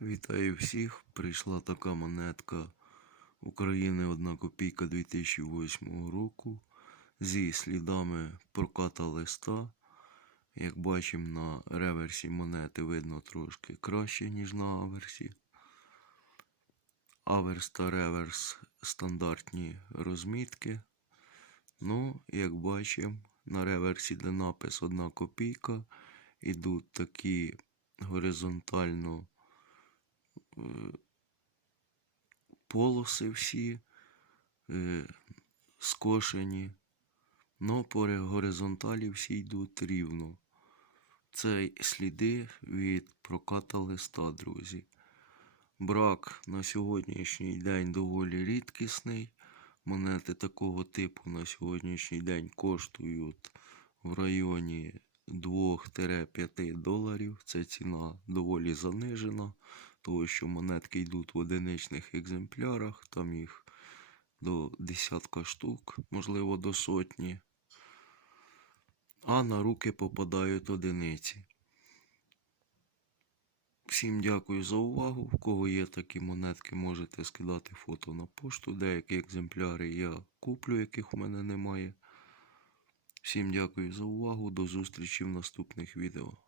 Вітаю всіх! Прийшла така монетка України 1 копійка 2008 року зі слідами проката листа. Як бачимо, на реверсі монети видно трошки краще, ніж на аверсі. Аверс та реверс стандартні розмітки. Ну, як бачимо, на реверсі, де напис 1 копійка, ідуть такі горизонтально полоси всі е, скошені, но по горизонталі всі йдуть рівно. Це сліди від проката листа, друзі. Брак на сьогоднішній день доволі рідкісний. Монети такого типу на сьогоднішній день коштують в районі 2-5 доларів. Це ціна доволі занижена, тому що монетки йдуть в одиничних екземплярах, там їх до десятка штук, можливо, до сотні. А на руки попадають одиниці. Всім дякую за увагу. В кого є такі монетки, можете скидати фото на пошту. Деякі екземпляри я куплю, яких у мене немає. Всім дякую за увагу. До зустрічі в наступних відео.